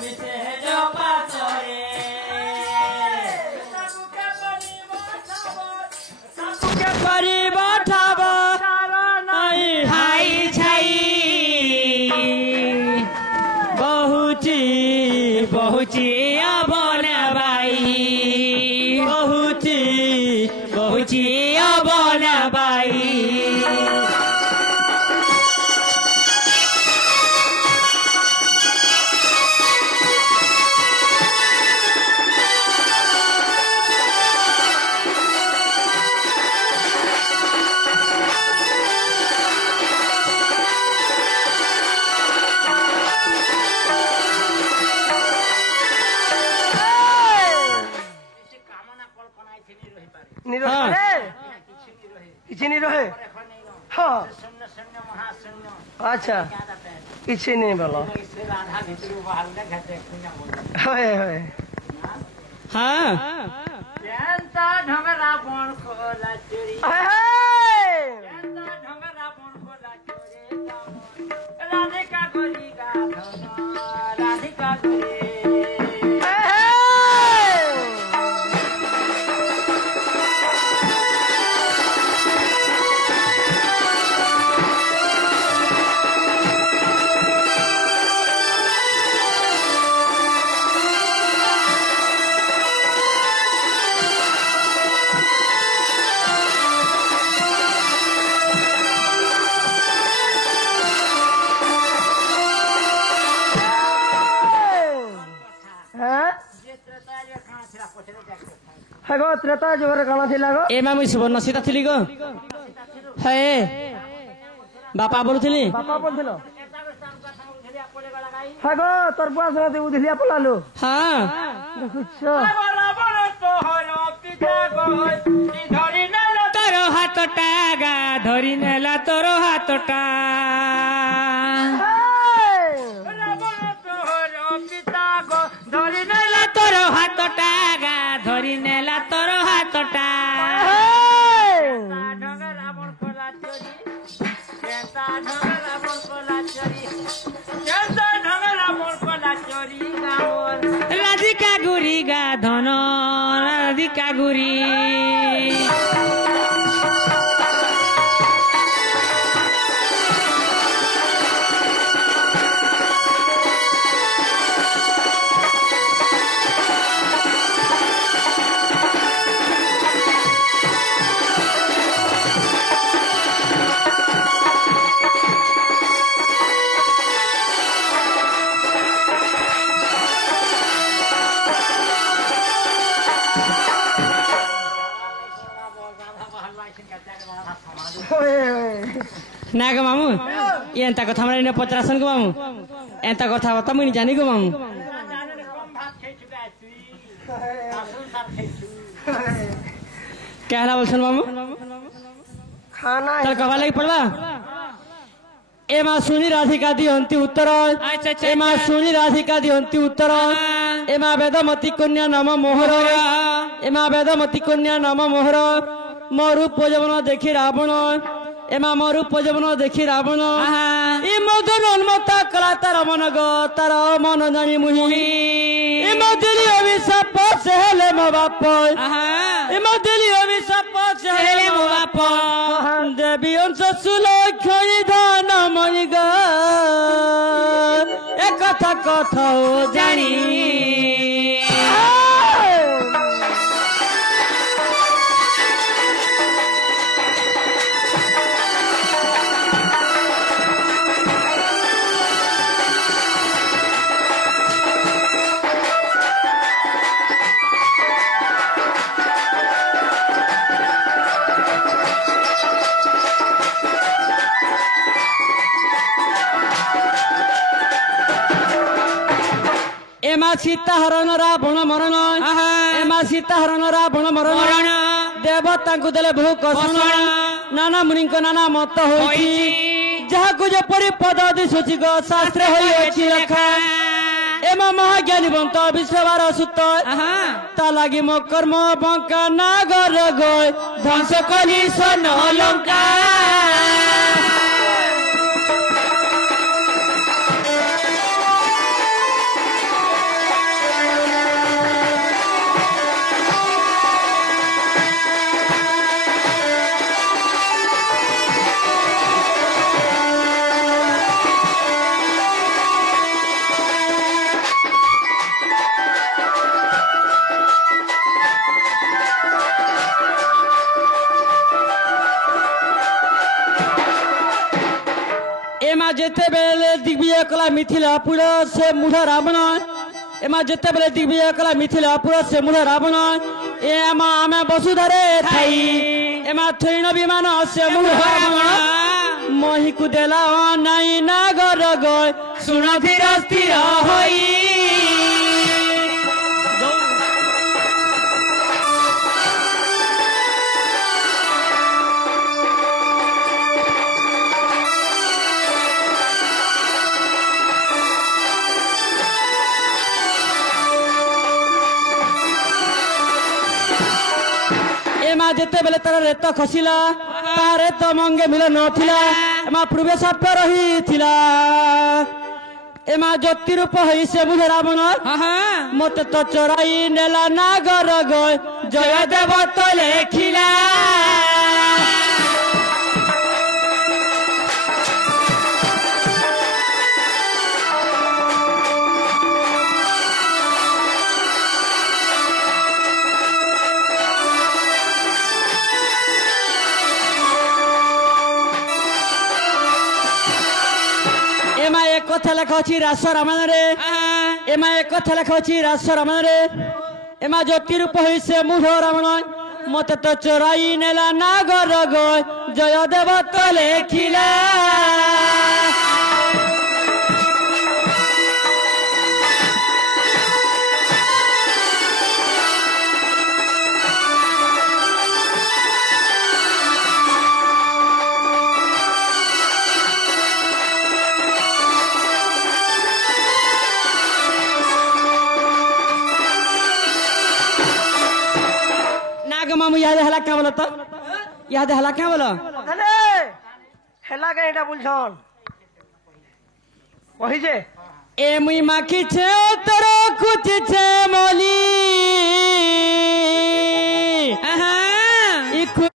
मिसे जो पाचरे सबके परी बैठाब हाई छाई बहुची बहुची अबन बाई बहुची बहुची अबन बाई किसी नहीं रहे हाँ अच्छा किसी नहीं बोलो हाँ राधिका गोरीगा राधिका गोरी गो त्रेता जोर काना थिला गो ए मामु सुवर्ण सीता थिली गो हे बापा बोलुथिली बापा बोलथिलो गो तोर बुआ संगे उधिलिया पलालो हां देखुछो बराबर तो हरो पिता गो धरि नेला तोर हातटा गा धरि नेला तोर हातटा बराबर तो हरो पिता गो धरि नेला तोर हातटा गा धरि नेला तोर हातटा ढंगरा बन कोला चोरी केता ढंगरा बन कोला चोरी केता ढंगरा बन कोला चोरी गावर राधिका गुरी गा धन राधिका गुरी ना गो मामू एंता कथा माने पचरासन गो मामू एंता कथा बता मुनी जानी गो मामू क्या हला बोलछन मामू खाना चल कबा लगी पड़वा ए मा सुनी राधिका दी अंति उत्तर ए मा सुनी राधिका दी अंति उत्तर ए मा वेदमती कन्या नाम मोहर ए मा वेदमती कन्या नाम मोहर मोरू पूजवन देखी रावण एमा मोरू पूजवन देखी रावण ए मदन उन्मत्ता कला तार मन ग तार मन जानी मुही ए मदिली अभिशाप से हेले मो बाप ए मदिली अभिशाप से हेले मो बाप देवी अंश सुलक्षणी धन मणि ग ए कथा कथा हो जानी एमा सीता हरण रावण मरण एमा सीता हरण रावण मरण देवता को देले बहु कषण नाना मुनि नाना मत होई जहा को जेपरि पद दिसुची गो शास्त्र होई अछि रखा एमा महाज्ञानीवंत विश्ववार सुत ता लागी मो कर्म बंका नागर गय ध्वंस कली सन लंका एमा जेते बेले दिग्विजय कला मिथिलापुर से मूढ़ रावण एमा जेते बेले दिग्विजय कला मिथिलापुर से मूढ़ रावण एमा आमे वसुधरे थाई एमा थैन विमान से मूढ़ रावण मही को देला नाई नागर गय सुन धीर स्थिर होई एमा जेते बेले तार रेत खसिला तारे तो मंगे मिल नथिला एमा पूर्वे साप रही थिला एमा ज्योति रूप होई से मुझे रावण मते तो चोराई नेला नागर गय जय देव तो लेखिला एमा एक कथा लेखा अछि रास रामायण रे एमा एक कथा लेखा अछि रास रामायण रे एमा ज्योति रूप होई से मूढ़ रावण मते तो चोराई नेला नागर गय जय देव तो लेखिला मामू याद हला क्या बोला तो याद हला क्या बोला अरे हेला के एटा बुलछन वही जे ए मुई माखी छे तोरो कुछ छे मोली